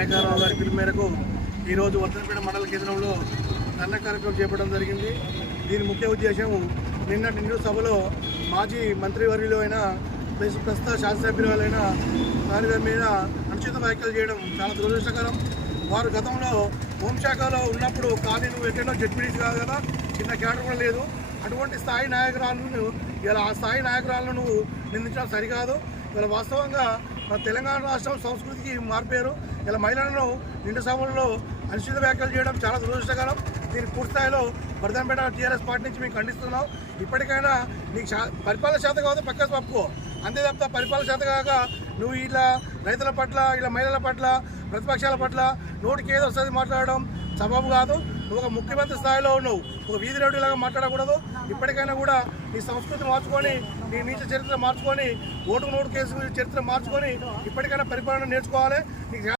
నాయకరావు గారి పిలుపు మేరకు ఈరోజు వర్ధనపేట మండల కేంద్రంలో ధర్నా కార్యక్రమం చేపట్టడం జరిగింది. దీని ముఖ్య ఉద్దేశం నిండు సభలో మాజీ మంత్రివర్యులు అయిన ప్రస్తుత శాసనసభ్యులు అయిన దాని మీద అనుచిత వ్యాఖ్యలు చేయడం చాలా దురదృష్టకరం. వారు గతంలో హోంశాఖలో ఉన్నప్పుడు కానీ నువ్వు ఎక్కడో జడ్పీడీసీ కాదు కదా, చిన్న క్యాడర్ కూడా లేదు. అటువంటి స్థాయి నాయకురాలను ఇలా ఆ స్థాయి నాయకురాలను నువ్వు నిందించడం సరికాదు. ఇలా వాస్తవంగా మన తెలంగాణ రాష్ట్రం సంస్కృతికి మారిపోయారు. ఇలా మహిళలను నిండు సభల్లో అనుచిత వ్యాఖ్యలు చేయడం చాలా దురదృష్టకరం. దీన్ని పూర్తిస్థాయిలో వర్ధనపేట టీఆర్ఎస్ పార్టీ నుంచి మేము ఖండిస్తున్నాం. ఇప్పటికైనా నీకు పరిపాలన శాతం కాదు పక్కకు తప్పుకో, అంతే తప్ప పరిపాలన శాతం కాక నువ్వు ఇలా రైతుల పట్ల ఇలా మహిళల పట్ల ప్రతిపక్షాల పట్ల నోటికి ఏదో వస్తుంది మాట్లాడడం సబబు కాదు. నువ్వు ఒక ముఖ్యమంత్రి స్థాయిలో ఉన్నావు, ఒక వీధి రెడ్డిలాగా మాట్లాడకూడదు. ఇప్పటికైనా కూడా నీ సంస్కృతి మార్చుకొని, నీ నీచ చరిత్ర మార్చుకొని, ఓటు కేసు చరిత్ర మార్చుకొని ఇప్పటికైనా పరిపాలన నేర్చుకోవాలి. నీకు